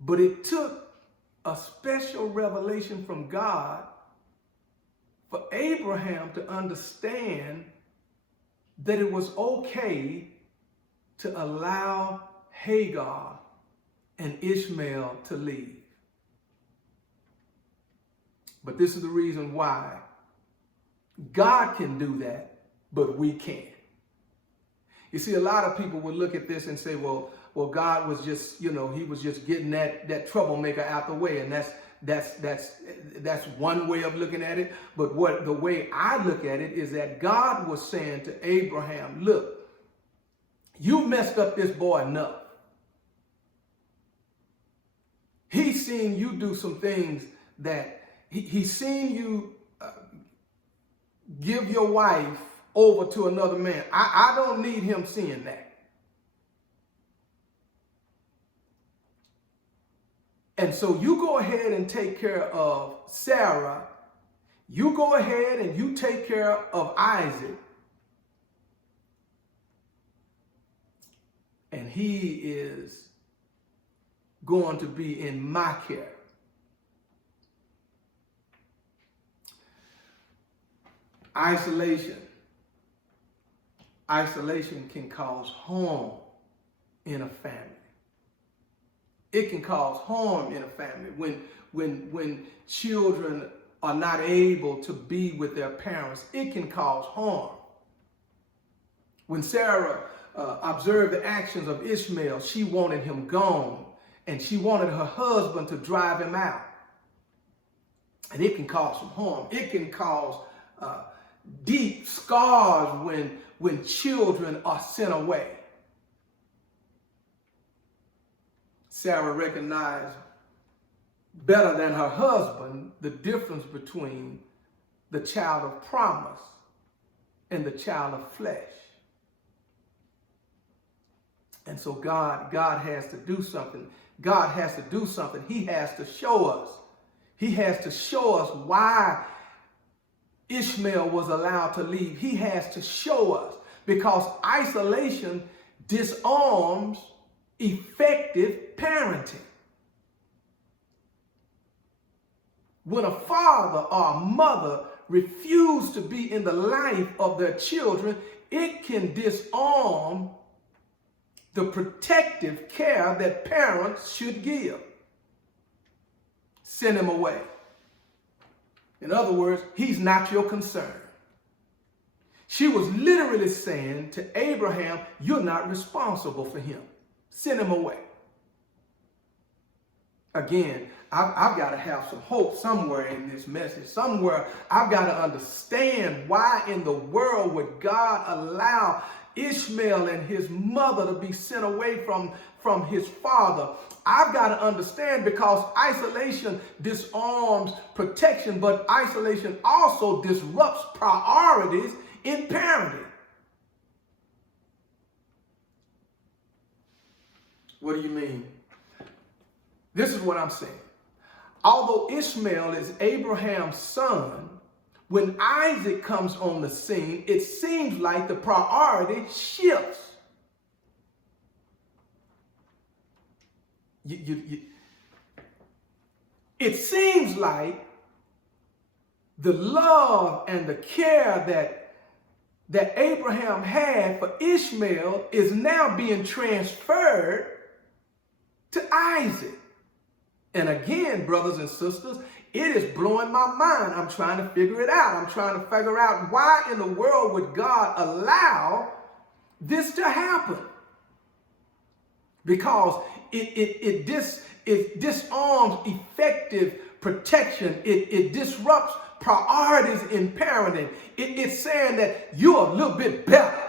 But it took a special revelation from God for Abraham to understand that it was okay to allow Hagar and Ishmael to leave. But this is the reason why God can do that, but we can't. You see, a lot of people would look at this and say, well, God was just, he was just getting that troublemaker out the way. And that's one way of looking at it. But the way I look at it is that God was saying to Abraham, look, you messed up this boy enough. He's seen you do some things that he's seen you give your wife over to another man. I don't need him seeing that. And so you go ahead and take care of Sarah. You go ahead and you take care of Isaac. And he is going to be in my care. Isolation can cause harm in a family. It can cause harm in a family when children are not able to be with their parents. It can cause harm. When Sarah observed the actions of Ishmael, she wanted him gone, and she wanted her husband to drive him out. And it can cause some harm. It can cause deep scars when children are sent away. Sarah recognized better than her husband the difference between the child of promise and the child of flesh. And so God has to do something. God has to do something. He has to show us. He has to show us why Ishmael was allowed to leave. He has to show us, because isolation disarms effective parenting. When a father or a mother refuse to be in the life of their children, it can disarm the protective care that parents should give. Send him away. In other words, he's not your concern. She was literally saying to Abraham, you're not responsible for him. Send him away. Again, I've got to have some hope somewhere in this message. Somewhere I've got to understand, why in the world would God allow Ishmael and his mother to be sent away from his father? I've got to understand, because isolation disarms protection, but isolation also disrupts priorities in parenting. What do you mean? This is what I'm saying. Although Ishmael is Abraham's son, when Isaac comes on the scene, it seems like the priority shifts. It seems like the love and the care that Abraham had for Ishmael is now being transferred to Isaac. And again, brothers and sisters, it is blowing my mind. I'm trying to figure it out. I'm trying to figure out, why in the world would God allow this to happen? Because it disarms effective protection. It disrupts priorities in parenting. It's saying that you're a little bit better.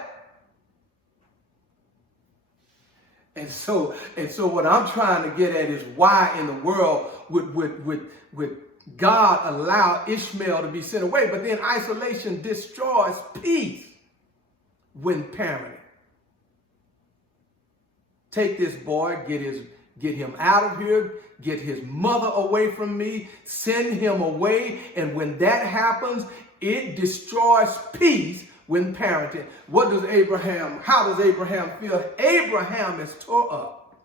And so what I'm trying to get at is, why in the world would God allow Ishmael to be sent away? But then isolation destroys peace when parenting. Take this boy, get him out of here, get his mother away from me, send him away. And when that happens, it destroys peace when parenting. How does Abraham feel? Abraham is tore up.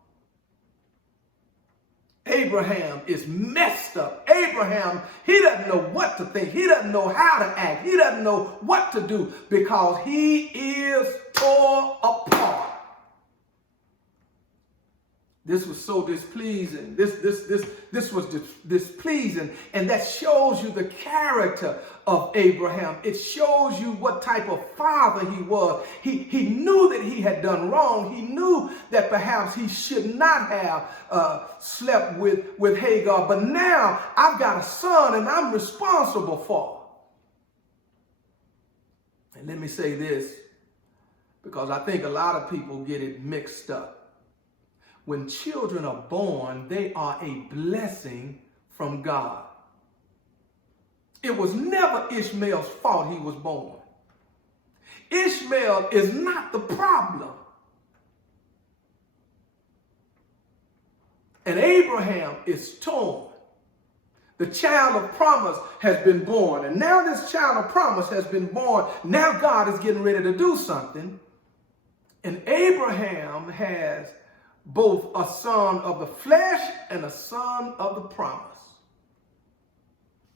Abraham is messed up. Abraham, he doesn't know what to think. He doesn't know how to act. He doesn't know what to do because he is tore apart. This was so displeasing. This was displeasing. And that shows you the character of Abraham. It shows you what type of father he was. He knew that he had done wrong. He knew that perhaps he should not have slept with Hagar. But now I've got a son and I'm responsible for him. And let me say this, because I think a lot of people get it mixed up. When children are born, they are a blessing from God. It was never Ishmael's fault he was born. Ishmael is not the problem. And Abraham is torn. The child of promise has been born. And now this child of promise has been born. Now God is getting ready to do something. And Abraham has both a son of the flesh and a son of the promise.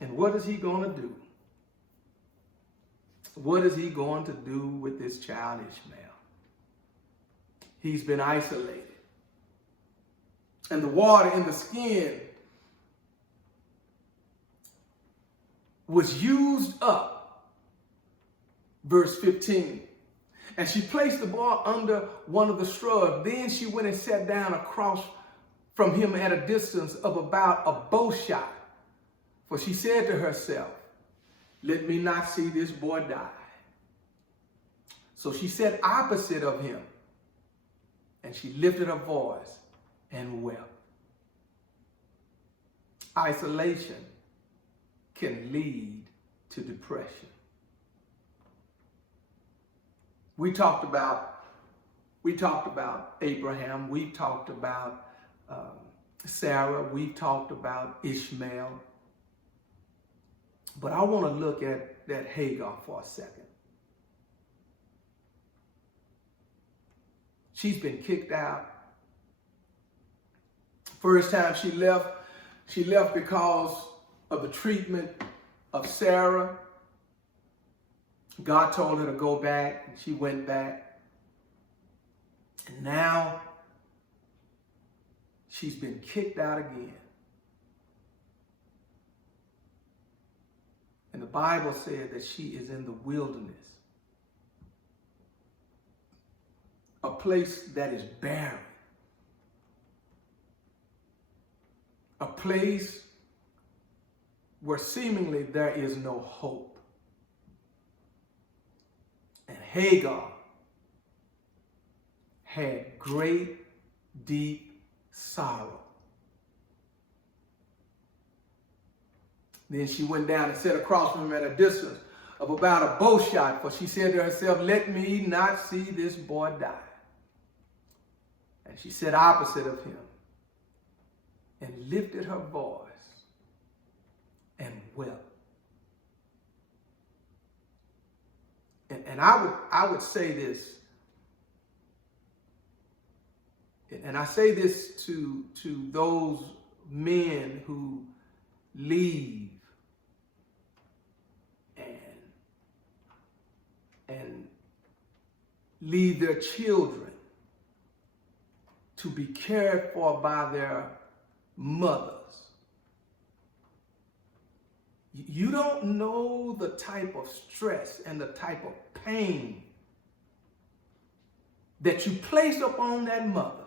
And what is he going to do? What is he going to do with this child Ishmael? He's been isolated. And the water in the skin was used up. Verse 15. And she placed the boy under one of the shrubs. Then she went and sat down across from him at a distance of about a bow shot. For she said to herself, let me not see this boy die. So she sat opposite of him, and she lifted her voice and wept. Isolation can lead to depression. We talked about Abraham. We talked about Sarah. We talked about Ishmael. But I want to look at Hagar for a second. She's been kicked out. First time she left because of the treatment of Sarah. God told her to go back, and she went back. And now she's been kicked out again. And the Bible said that she is in the wilderness, a place that is barren, a place where seemingly there is no hope. And Hagar had great, deep sorrow. Then she went down and sat across from him at a distance of about a bow shot, for she said to herself, let me not see this boy die. And she sat opposite of him and lifted her voice and wept. And I would say this, and I say this to those men who leave and leave their children to be cared for by their mothers. You don't know the type of stress and the type of pain that you place upon that mother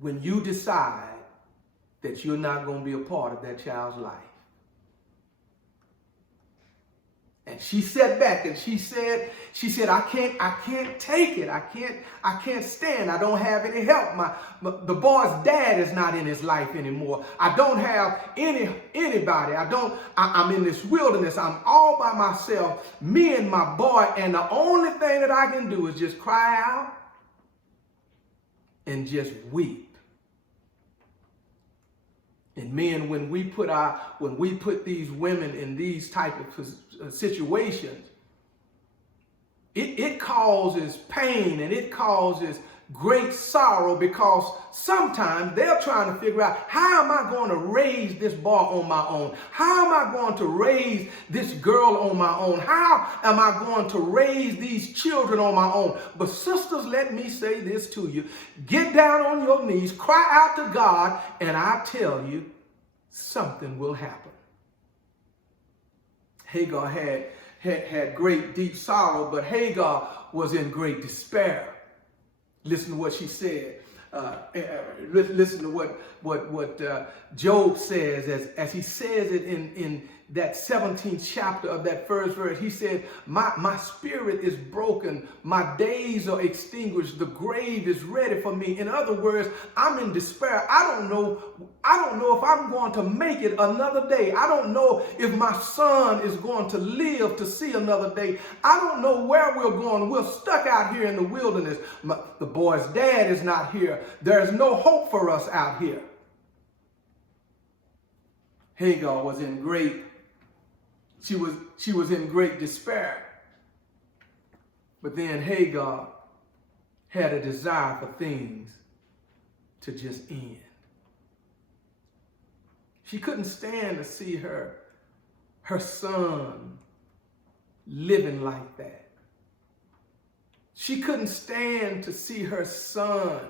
when you decide that you're not going to be a part of that child's life. And she sat back and she said, I can't take it. I can't stand. I don't have any help. The boy's dad is not in his life anymore. I don't have anybody. I'm in this wilderness. I'm all by myself, me and my boy. And the only thing that I can do is just cry out and just weep. And men, when we put these women in these type of situations, it causes pain and it causes great sorrow, because sometimes they're trying to figure out, how am I going to raise this boy on my own? How am I going to raise this girl on my own? How am I going to raise these children on my own? But sisters, let me say this to you. Get down on your knees, cry out to God, and I tell you, something will happen. Hagar had great deep sorrow, but Hagar was in great despair. Listen to what she said. Listen to what Job says, as he says it in that 17th chapter of that first verse. He said, my spirit is broken, my days are extinguished, the grave is ready for me. In other words, I'm in despair. I don't know if I'm going to make it another day. I don't know if my son is going to live to see another day. I don't know where we're going. We're stuck out here in the wilderness. The boy's dad is not here. There's no hope for us out here. Hagar was in great She was in great despair. But then Hagar had a desire for things to just end. She couldn't stand to see her son living like that. She couldn't stand to see her son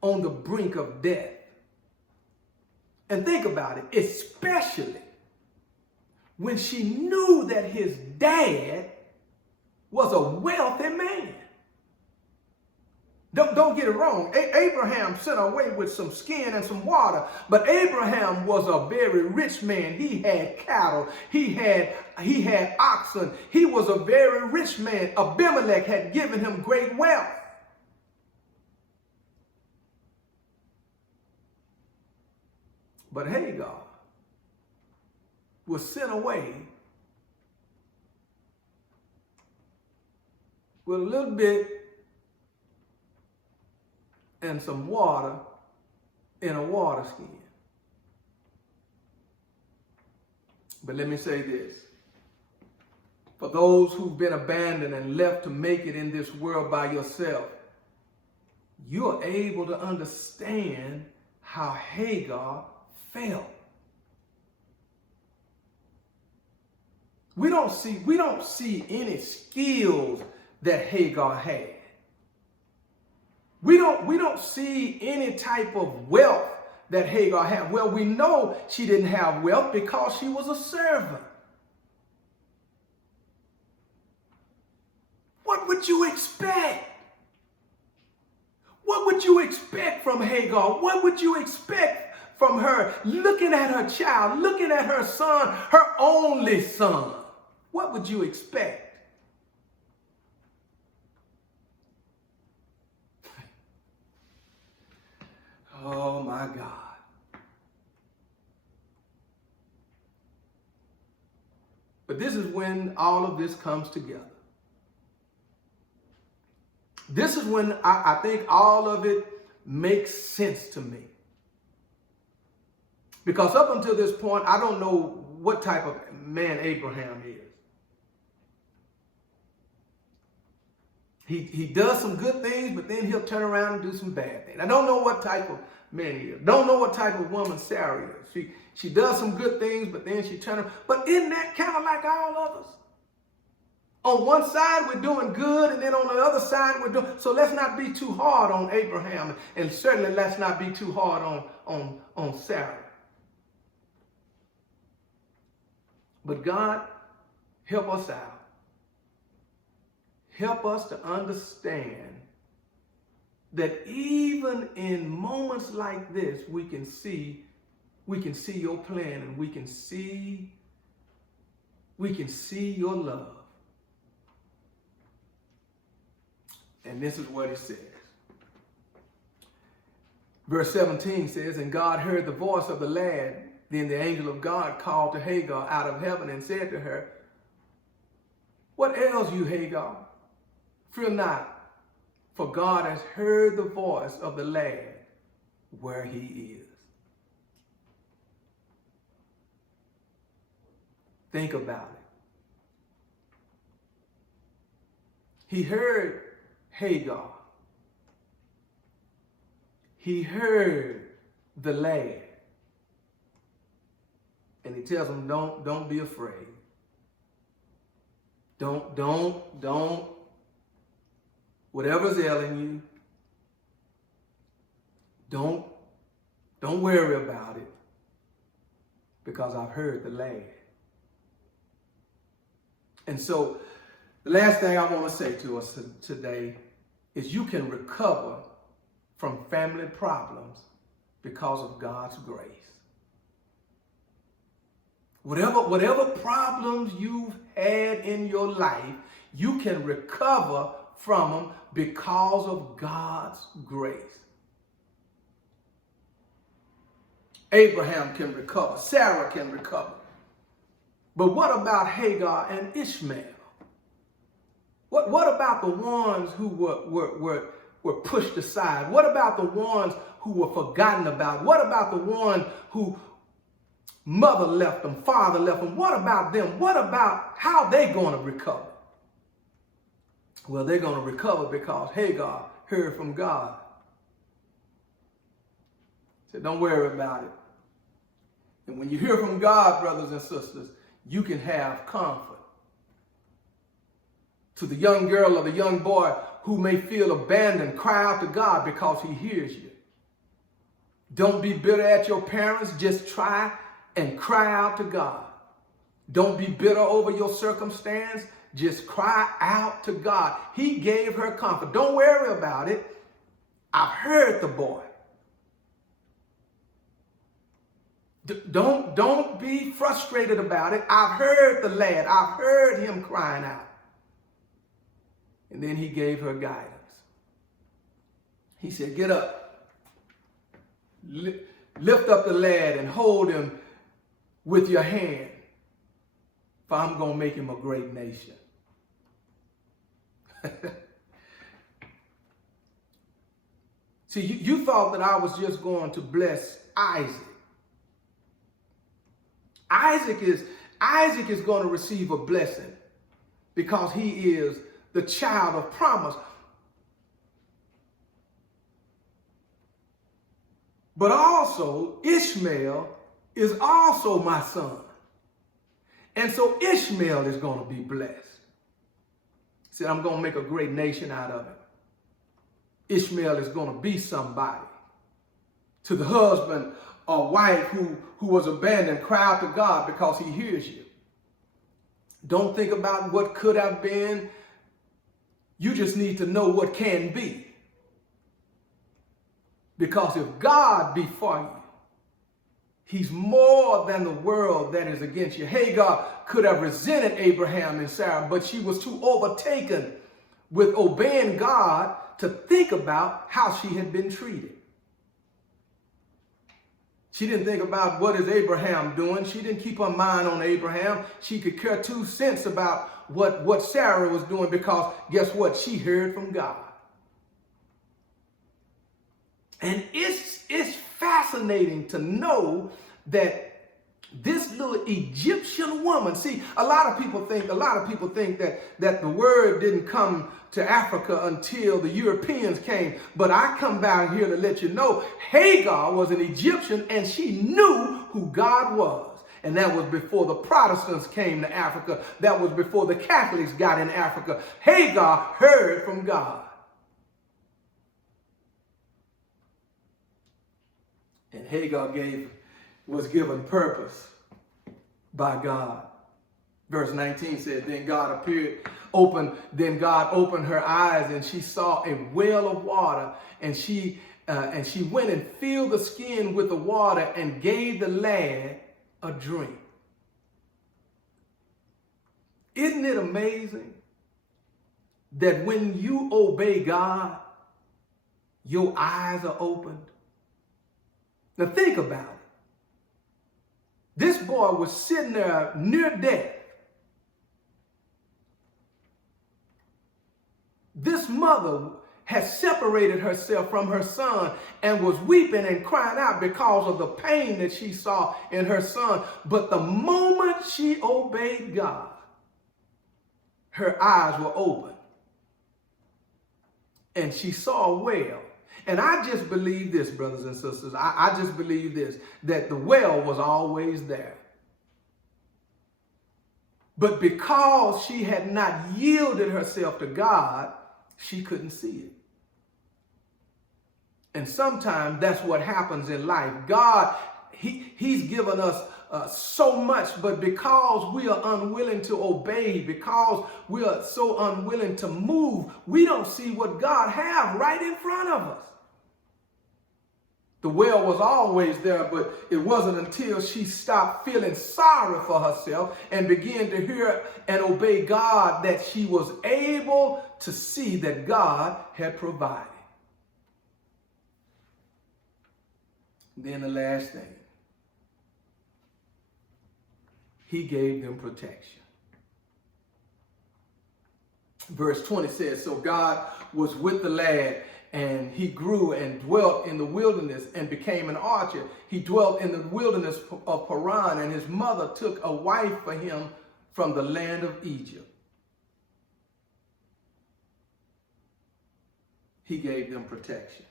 on the brink of death. And think about it, especially when she knew that his dad was a wealthy man. Don't get it wrong. Abraham sent away with some skin and some water, but Abraham was a very rich man. He had cattle. He had oxen. He was a very rich man. Abimelech had given him great wealth. But Hagar was sent away with a little bit and some water in a water skin. But let me say this. For those who've been abandoned and left to make it in this world by yourself, you're able to understand how Hagar felt. We don't see any skills that Hagar had. We don't see any type of wealth that Hagar had. Well, we know she didn't have wealth because she was a servant. What would you expect? What would you expect from Hagar? What would you expect from her looking at her child, looking at her son, her only son? What would you expect? Oh my God. But this is when all of this comes together. This is when I think all of it makes sense to me. Because up until this point, I don't know what type of man Abraham is. He does some good things, but then he'll turn around and do some bad things. I don't know what type of man he is. Don't know what type of woman Sarah is. She does some good things, but then she turns around. But isn't that kind of like all of us? On one side, we're doing good, and then on the other side, we're doing... So let's not be too hard on Abraham, and certainly let's not be too hard on Sarah. But God, help us out. Help us to understand that even in moments like this, we can see your plan, and we can see your love. And this is what it says. Verse 17 says, "And God heard the voice of the lad. Then the angel of God called to Hagar out of heaven and said to her, 'What ails you, Hagar? Fear not, for God has heard the voice of the lad where he is.'" Think about it. He heard Hagar he heard the lad. And he tells him, don't be afraid. Don't, whatever's ailing you, don't worry about it, because I've heard the lad. And so the last thing I want to say to us today is you can recover from family problems because of God's grace. Whatever problems you've had in your life, you can recover from them because of God's grace. Abraham can recover. Sarah can recover. But what about Hagar and Ishmael? What about the ones who were pushed aside? What about the ones who were forgotten about? What about the one who mother left them, father left them? What about them? What about how they going to recover? Well, they're going to recover because Hagar heard from God. Said, don't worry about it. And when you hear from God, brothers and sisters, you can have comfort. To the young girl or the young boy who may feel abandoned, cry out to God because he hears you. Don't be bitter at your parents. Just try and cry out to God. Don't be bitter over your circumstance. Just cry out to God. He gave her comfort. Don't worry about it. I've heard the boy. Don't be frustrated about it. I've heard the lad. I've heard him crying out. And then he gave her guidance. He said, get up. Lift up the lad and hold him with your hand, for I'm going to make him a great nation. See, you thought that I was just going to bless Isaac. Isaac is going to receive a blessing because he is the child of promise. But also, Ishmael is also my son. And so Ishmael is going to be blessed. He said, I'm going to make a great nation out of it. Ishmael is going to be somebody. To the husband or wife who was abandoned, cry out to God because he hears you. Don't think about what could have been. You just need to know what can be. Because if God be for you, he's more than the world that is against you. Hagar could have resented Abraham and Sarah, but she was too overtaken with obeying God to think about how she had been treated. She didn't think about what is Abraham doing. She didn't keep her mind on Abraham. She could care 2 cents about what Sarah was doing because guess what? She heard from God. And it's fascinating to know that this little Egyptian woman, see, a lot of people think that the word didn't come to Africa until the Europeans came. But I come down here to let you know Hagar was an Egyptian and she knew who God was. And that was before the Protestants came to Africa. That was before the Catholics got in Africa. Hagar heard from God. And Hagar was given purpose by God. Verse 19 said, then God opened her eyes and she saw a well of water, and she went and filled the skin with the water and gave the lad a drink. Isn't it amazing that when you obey God, your eyes are opened? Now think about it. This boy was sitting there near death. This mother has separated herself from her son and was weeping and crying out because of the pain that she saw in her son. But the moment she obeyed God, her eyes were open and she saw a well. And I just believe this, brothers and sisters. I just believe this, that the well was always there. But because she had not yielded herself to God, she couldn't see it. And sometimes that's what happens in life. God, He's given us so much, but because we are unwilling to obey, because we are so unwilling to move, we don't see what God has right in front of us. The well was always there, but it wasn't until she stopped feeling sorry for herself and began to hear and obey God that she was able to see that God had provided. Then the last thing, He gave them protection. Verse 20 says, so God was with the lad, and he grew and dwelt in the wilderness and became an archer. He dwelt in the wilderness of Paran, and his mother took a wife for him from the land of Egypt. He gave them protection.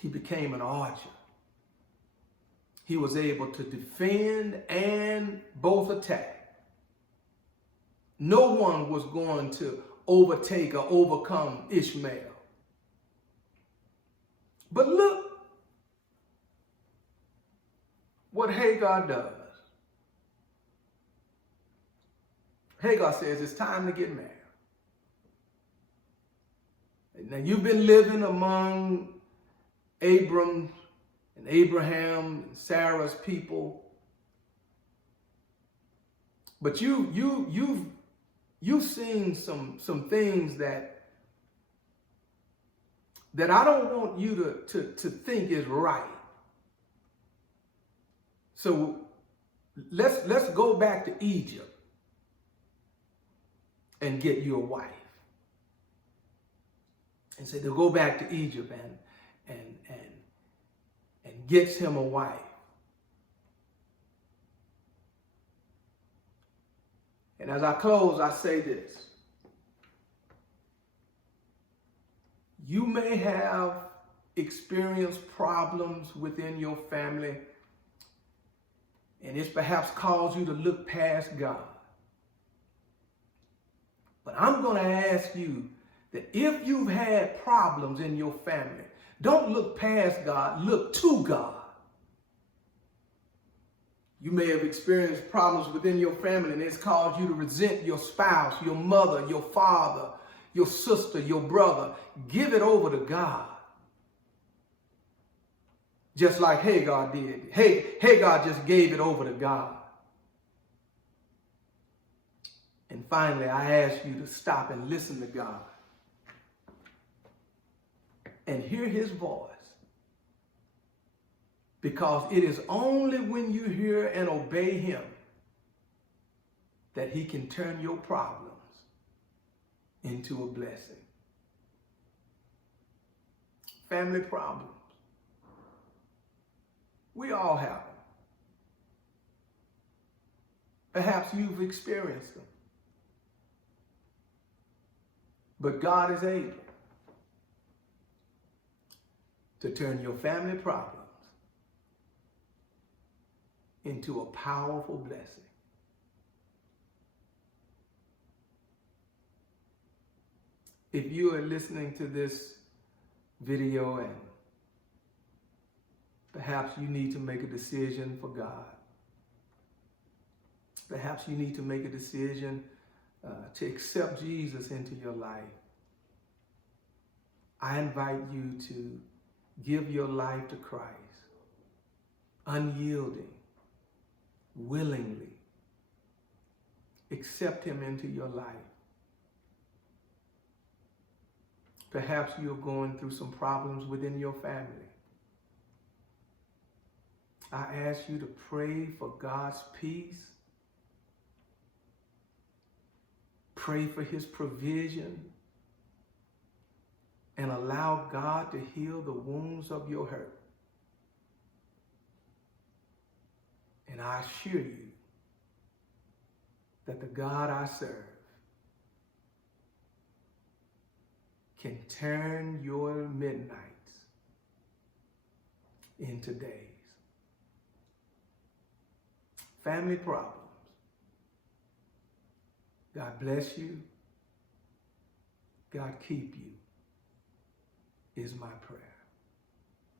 He became an archer. He was able to defend and both attack. No one was going to overtake or overcome Ishmael. But look what Hagar does. Hagar says it's time to get married. Now you've been living among Abram and Abraham and Sarah's people, but you've seen some things that I don't want you to think is right. So let's go back to Egypt and get you a wife. And so they'll go back to Egypt and gets him a wife. And as I close, I say this. You may have experienced problems within your family, and it's perhaps caused you to look past God. But I'm going to ask you that if you've had problems in your family, don't look past God, look to God. You may have experienced problems within your family, and it's caused you to resent your spouse, your mother, your father, your sister, your brother. Give it over to God. Just like Hagar did. Hagar just gave it over to God. And finally, I ask you to stop and listen to God and hear His voice. Because it is only when you hear and obey Him that He can turn your problems into a blessing. Family problems. We all have them. Perhaps you've experienced them. But God is able to turn your family problems into a powerful blessing. If you are listening to this video and perhaps you need to make a decision for God, perhaps you need to make a decision to accept Jesus into your life, I invite you to give your life to Christ, unyielding, willingly. Accept Him into your life. Perhaps you're going through some problems within your family. I ask you to pray for God's peace. Pray for His provision. And allow God to heal the wounds of your hurt. And I assure you that the God I serve can turn your midnights into days. Family problems. God bless you. God keep you is my prayer.